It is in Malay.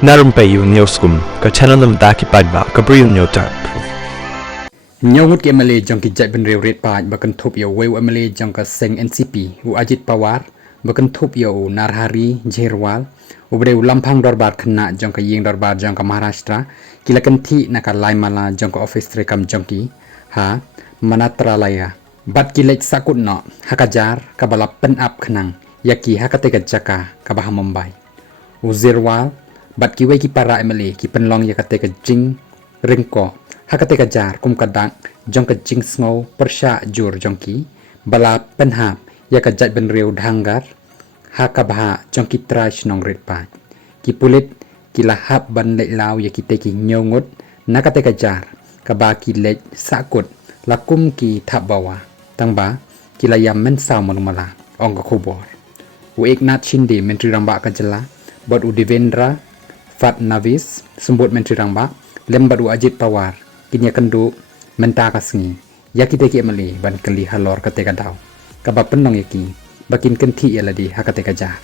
Narum payu neoskum ka chananam daki padba ka briu neotar. Nyawut ke Malay jong ki jai ben red paj bakan thup yo weu Malay jong ka seng NCP u Ajit Pawar bakan thup yo Narhari Jherwal u breu lampang darbar khna jong ka yeng darbar jong ka Maharashtra kilakan thi naka laimala jong ka office rekam jong ki ha manatralaya bat kilek sakut no hakajar ka bala pen up khnang yaki hakate ka jaka ka bah Mumbai u Jherwal bat ki we ki para Malay ki penlong yakate ka jing ringko hakate ka jar kum kadang jong ka jing sngo persha jur jong ki bala penhap ya ka jat ben reu dhangar hakabha jong ki trash nong ret pa ki pulit ki lahap ban le law ya ki te ki nyongut nakate ka jar ka ba ki le sakut lakum ki thabawa tangba ki layam men saw manumala ong ka khubor u eknath shinde mentri ramba ka jala bot u Devendra Fadnavis sembut mentri ramba lembat u Ajit Pawar kinya kendu menta kasngi yaki teki Malay ban keli halor kateka daw kabab penong yaki bakin kenti yaladi hakateka jar